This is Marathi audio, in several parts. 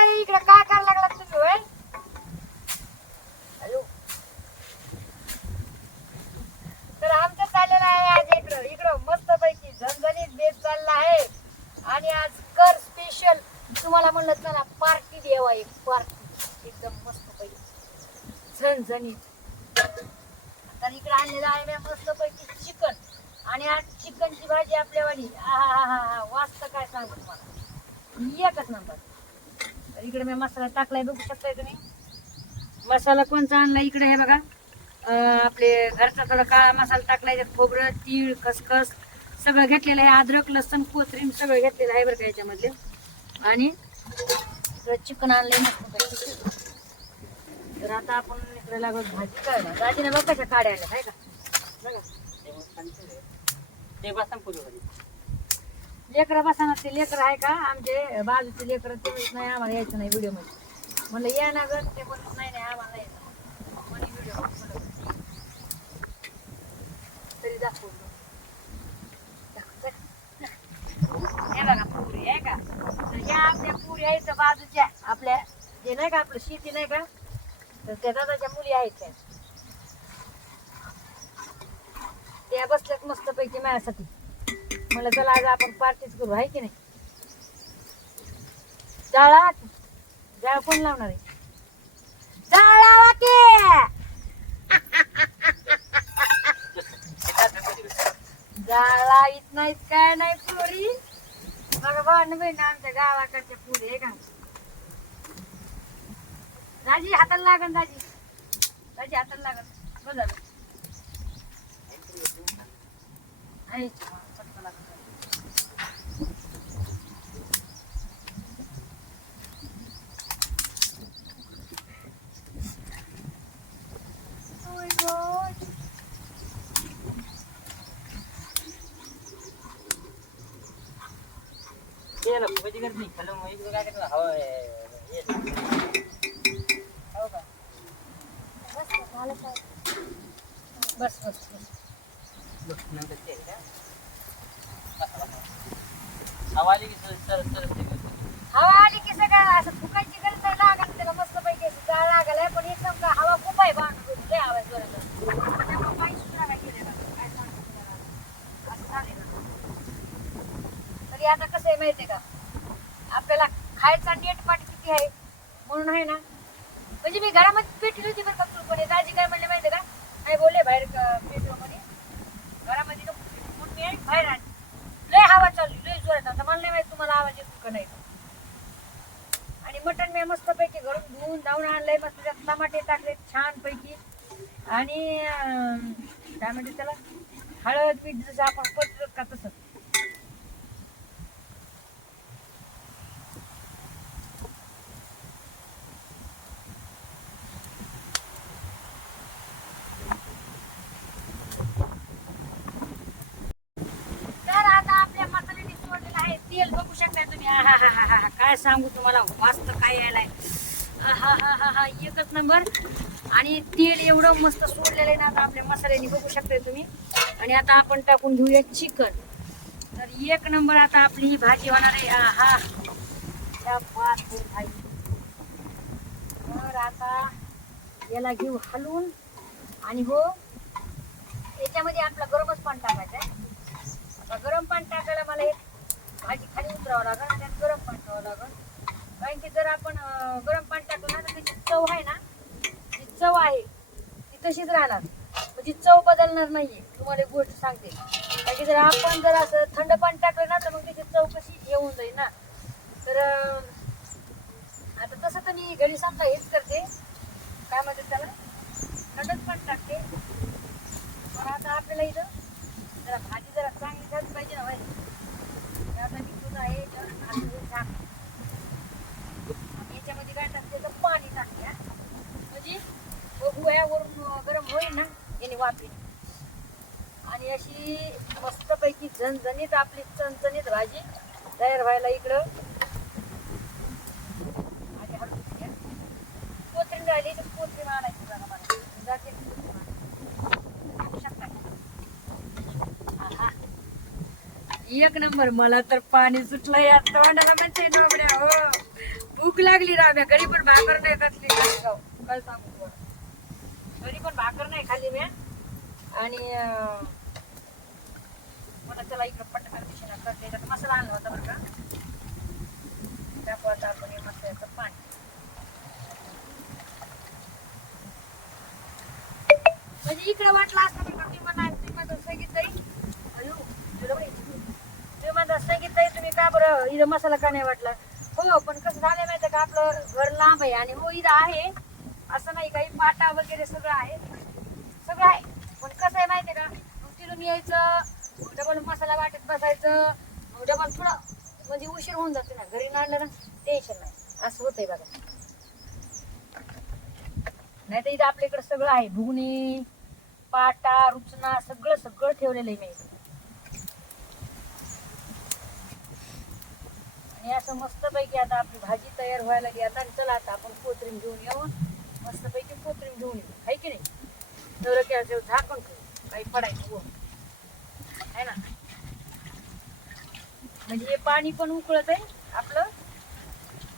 म्हातारी इकडे काय करायला लागला तुम्ही होय? तर आमचं चाललेलं आहे आज इकडं. इकडं मस्त पैकी झणझणीत बेत चालला आहे. आणि आज कर स्पेशल तुम्हाला म्हणलं चला पार्टी द्यावा एक पार्टी एकदम मस्त पैकी झणझणीत. तर इकडे आणलेलं आहे मी मस्त पैकी चिकन आणि आज चिकनची भाजी आपल्यावाली हा हा हा हा वाचतं काय सांगू तुम्हाला? एकच नंबर तर इकडे मी मसाला टाकलाय बघू शकताय तुम्ही. मसाला कोणता आणला इकडे हे बघा. आपले घरचा थोडा काळा मसाला टाकलाय त्यात खोबरं तीळ खसखस सगळं घेतलेलं आहे. अद्रक लसण कोथरीन सगळं घेतलेलं आहे बरं का याच्यामधले. आणि चिकन आणलंय मस्त तर आता आपण इकडे लागत भाजी करायला भाजीने बघा कशा काड्या आहे का? बघा. ते बसा लेकरं बसाना ते लेकर आहे का? आमचे बाजूचे लेकर ते म्हणत नाही आम्हाला यायचं नाही व्हिडिओमध्ये. म्हणलं या ना गं. ते म्हणत नाही नाही आम्हाला यायचं म्हणे व्हिडिओ तरी दाखवलं दाखव, हे बघा पुरी आहे का? तर या आपल्या पुरी आहेत बाजूच्या आपल्या जे नाही का आपलं शेती नाही का तर त्या दादाच्या मुली आहेत त्या. त्या बसल्यात मस्त पैकी माझ्यासाठी. मला चला आज आपण पार्टीच करू आहे की नाही? जाळा जाळ कोण लावणार आहे? जाळा की जाळा येत नाहीत काय नाही पुरी. बघा भांडण बहीण आमच्या गावाकडच्या पुरी आहे का दाजी हाताला लागन दाजी. दाजी हाताला लागन. बघ झालं आहे चटका लागन. Oh my God. ते ना भजी करत नाही मग काय करणार हवा आहे. हो का? बस बस बस नंतर ते का? हवा आली की हवा आली की सगळं असं फुकायची गरज नाही लागत त्याला मस्त पैकी अशी जाळ लागायला पण हे समजा हवा खूप आहे बाण लय हवा जोरात. त्यामुळे पाणी सुद्धा नाही आहे. काय असं तरी आता कसं आहे माहितीये का खायचा नेट पाट किती आहे? म्हणून आहे ना. म्हणजे मी घरामध्ये पेटली होती बरं का चुकून दाजी काय म्हणले माहिती का? काय बोलले बाहेर पेट्रोल घरामध्ये नको म्हणून मी बाहेर आणली लय हवा चालली लय जोरात. आता मला नाही माहिती तुम्हाला आवाज येतो का नाही. आणि मटण मी मस्त पैकी घरून धुवून धावून आणलंय. मस्त त्यात टमाटे टाकले छान पैकी आणि काय म्हणते त्याला? हळद पीठ जसं आपण पचरत का तसं तर आता आपल्या मसाल्याने सोडलेलं आहे तेल बघू शकताय तुम्ही आहाहाहा, काय सांगू तुम्हाला वास्त काय यायलाय. हा एकच नंबर. आणि तेल एवढं मस्त सोडलेलं आहे ना आता आपल्या मसाल्याने बघू शकताय तुम्ही. आणि आता आपण टाकून घेऊया चिकन. तर एक नंबर आता आपली ही भाजी होणार आहे. हा. हा भाई. तर आता याला घेऊ हलवून. आणि हो याच्यामध्ये आपला गरमच पाणी टाकायचं आहे आता गरम पाणी टाकायला मला एक भाजी खाली उतरावं लागेल आणि त्यात गरम पाणी ठेवावं लागेल कारण की जर आपण गरम पाणी टाकलं ना तर त्याची चव आहे ना जी चव आहे ती तशीच राहणार. म्हणजे चव बदलणार नाहीये. तुम्हाला एक गोष्ट सांगते. कारण की जर आपण जर असं थंड पाणी टाकलं ना तर मग त्याची चव कशी येऊन जाईल ना. तर आता तसं तर मी घरी समजा हेच करते. काय म्हणते त्याला? थंडच पाणी टाकते. पण आता आपल्याला इथं जरा भाजी जरा चांगली झाली पाहिजे ना भाई आता मी तुझा आहे तर भाजी छान आणि याच्यामध्ये काय टाकते तर पाणी टाकते हा. म्हणजे वरून गरम होईल ना याने वाफेने आणि अशी मस्तपैकी झणझणीत आपली चणचणीत भाजी तयार व्हायला इकडं आणि हळद घ्या. कोथिंबीर राहिली तर कोथिंबीर आणायची बघा मला जाते कोथिंबीर आणायला. बघू शकता का? आहा. एक नंबर मला तर पाणी सुटलं या तोंडाला म्हणजे डोबड्या हो. भूक लागली राव्या घरी पण भाकर नाही कसली घरी काय सांगू घरी पण भाकर नाही खाली मी. आणि मला चला इकडं पटकन पिशीना करते त्यात मसाला आणला होता बरं का. टाकू आता आपण मसाल्याचं पाणी. म्हणजे इकडे वाटलं असतं बरं का मी म्हणा तुम्ही माझं सांगितलंय अयो तुला बाई, तुम्ही माझं सांगितलंय तुम्ही का बरं? इथं मसाला का नाही वाटला? हो पण कसं झालं माहिती का? आपलं घर लांब आहे आणि हो इथं आहे. असं नाही काही पाटा वगैरे सगळं आहे. सगळं आहे. पण कसं आहे माहिती का? तिथून यायचं डबल मसाला वाटत बसायचं डबल थोडं म्हणजे उशीर होऊन जातो ना. घरी आणलं ना टेन्शन नाही. असं होतंय बघा. नाही तर इथं आपल्याकडे सगळं आहे. भुगणी पाटा रुचना सगळं सगळं ठेवलेलं आहे मी. आणि असं मस्तपैकी आता आपली भाजी तयार व्हायला लागली. आता आणि चला आता आपण कोथरीम घेऊन येऊ. मस्तपैकी कोथरीम घेऊन येऊ. आहे की नाही? तर काय झाकण करू काही पडायचं आहे ना? म्हणजे हे पाणी पण उकळत आहे आपलं.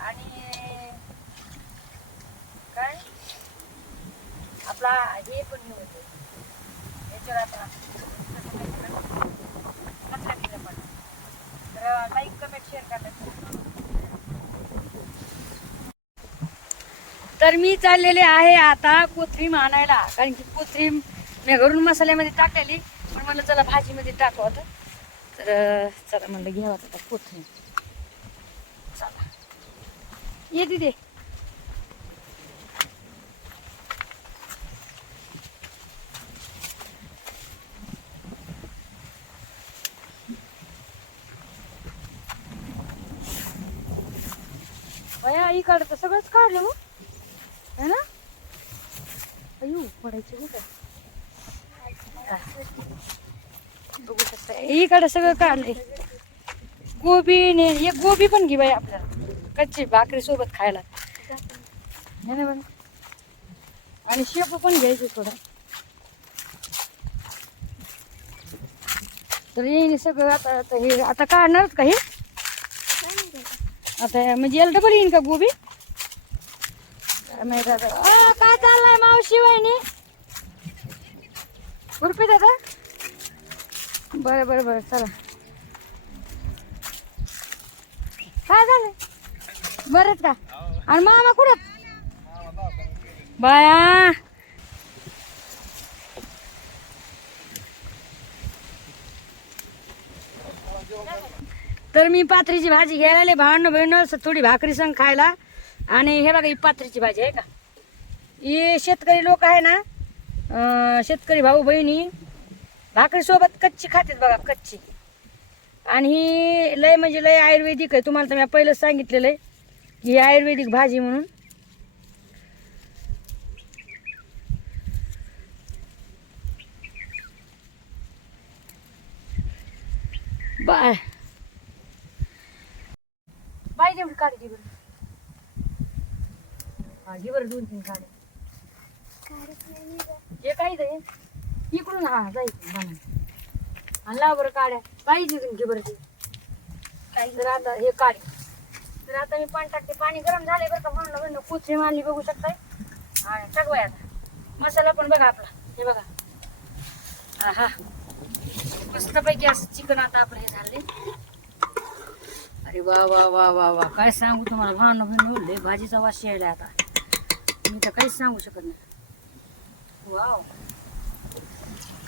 आणि काय? आपला हे पण हे आहे याच्यावर आता केलं? पण? तर लाईक कमेंट शेअर करायचं तर मी चाललेले आहे आता कोथरीम आणायला. कारण की कोथरीम मी घरून मसाल्यामध्ये टाकलेली. पण म्हणलं चला भाजीमध्ये टाकू आता. तर चला म्हणलं घ्यावं आता कोथरीम चला. ये दिदे. बया इकडं तर सगळंच काढलं मग है ना अयो पडायचे बघ बघू शकता इकडे सगळं काढले गोबी ने एक गोबी पण घे बाई आपल्याला. कच्ची भाकरी सोबत खायला. ना आणि शेपू पण घ्यायचे थोडं. तर येईन सगळं आता आता हे आता काढणारच का हे? आता म्हणजे याला डबल येईन का गोबी? काय माहीत आता काय मावशी वहिनी रुपये दादा बरं बरं बरं चला. काय झालं? बरंच का? आणि मामा कुठं? बाया. तर मी पात्रीची भाजी घ्यायला भावांना बहिण थोडी भाकरी संग खायला. आणि हे बघा ही पात्रीची भाजी आहे का? हे शेतकरी लोक आहे ना शेतकरी भाऊ बहिणी भाकरीसोबत कच्ची खातात बघा कच्ची. आणि ही लय म्हणजे लय आयुर्वेदिक आहे तुम्हाला तर मी पहिलंच सांगितलेलं आहे. की ही आयुर्वेदिक भाजी म्हणून. बाय. बाय तेवढी काढ घे हा घे दोन तीन हे काही ते? इकडून हा म्हणून आणि लाव बरं काड्या. पाहिजे घे बरं ते. काही तर आता हे काढे. तर आता मी पाणी टाकते. पाणी गरम झाले बरं का म्हणलं म्हणलं कोथरी मारली बघू शकताय? आणि टाकवाय आता. मसाला पण बघा आपला. हे बघा. हा मस्तपैकी असं चिकन आता आपलं हे झाले अरे वा वा वा वा वा. काय सांगू तुम्हाला? बहिण लय भाजीचा वास यायला आता. मी तर काहीच सांगू शकत नाही. वाव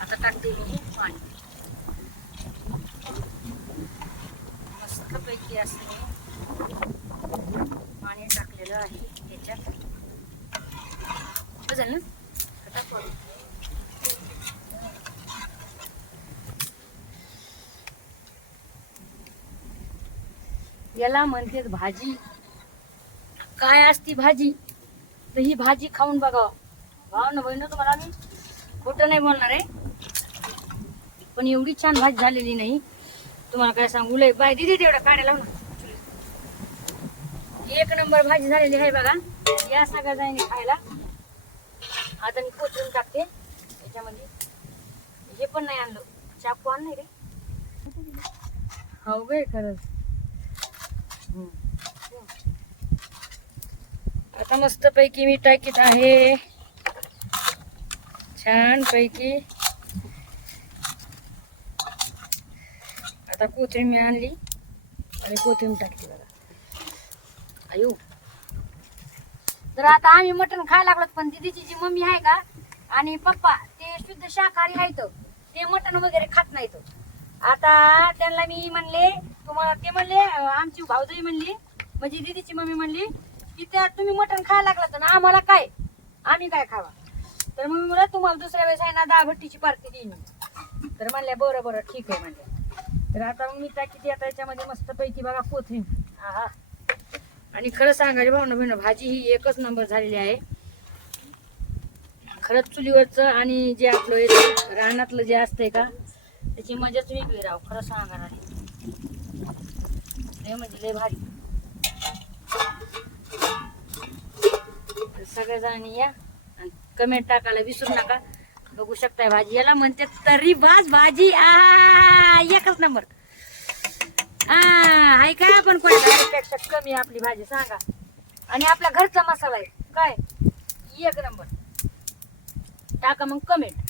आता टाकते मी पाणी. मस्तपैकी असं पाणी टाकलेलं आहे त्याच्यात. हो, बघाल ना. याला म्हणते भाजी. काय असती भाजी? तर ही भाजी खाऊन बघावं भाव ना बहिण तुम्हाला मी खोटं नाही बोलणार आहे. पण एवढी छान भाजी झालेली नाही. तुम्हाला काय सांगू लय बाय दिदी तेवढं काढायला लाव ना एक नंबर भाजी झालेली आहे बघा. या सगळ्या जाईने खायला. आता मी कोचून टाकते. याच्यामध्ये हे पण नाही आणलं. चाकू आण नाही रे. हो गे खरंच. आता मस्त पैकी मी टाकीत आहे. छान पैकी आता कोथिंबीर मी आणली आणि कोथिंबीर टाकली बघा. अयो. तर आता आम्ही मटण खायला लागलो पण दिदीची जी मम्मी आहे का आणि पप्पा ते शुद्ध शाकाहारी आहेत. ते मटण वगैरे खात नाहीत. आता त्यांना मी म्हणले तुम्हाला ते म्हणले आमची भाऊजाई म्हणली म्हणजे दिदीची मम्मी म्हणली की त्या तुम्ही मटण खायला लागला तर आम्हाला काय? आम्ही काय खावा? तर मग म्हणलं तुम्हाला दुसऱ्या वेळेस आहे ना दहा भट्टीची पार्टी देईन. तर म्हणल्या बरं बरं ठीक आहे म्हणल्या. तर आता मग मी किती आता याच्यामध्ये मस्त पैकी बघा कोथिंबीर आहा. आणि खरं सांगायचं भाऊ ना भाजी ही एकच नंबर झालेली आहे. खरंच चुलीवरचं आणि जे आपलं रानातलं जे असतंय का त्याची मजाच वेगळी राव खरं सांगा ना लय म्हणजे लय भारी. सगळेजण या. कमेंट टाकायला विसरू नका. बघू शकताय भाजी. याला म्हणते तरी बाज भाजी. आ एकच नंबर. आ काय आपण कोणापेक्षा कमी आपली भाजी सांगा. आणि आपला घरचा मसाला आहे. काय? एक नंबर. टाका मग कमेंट.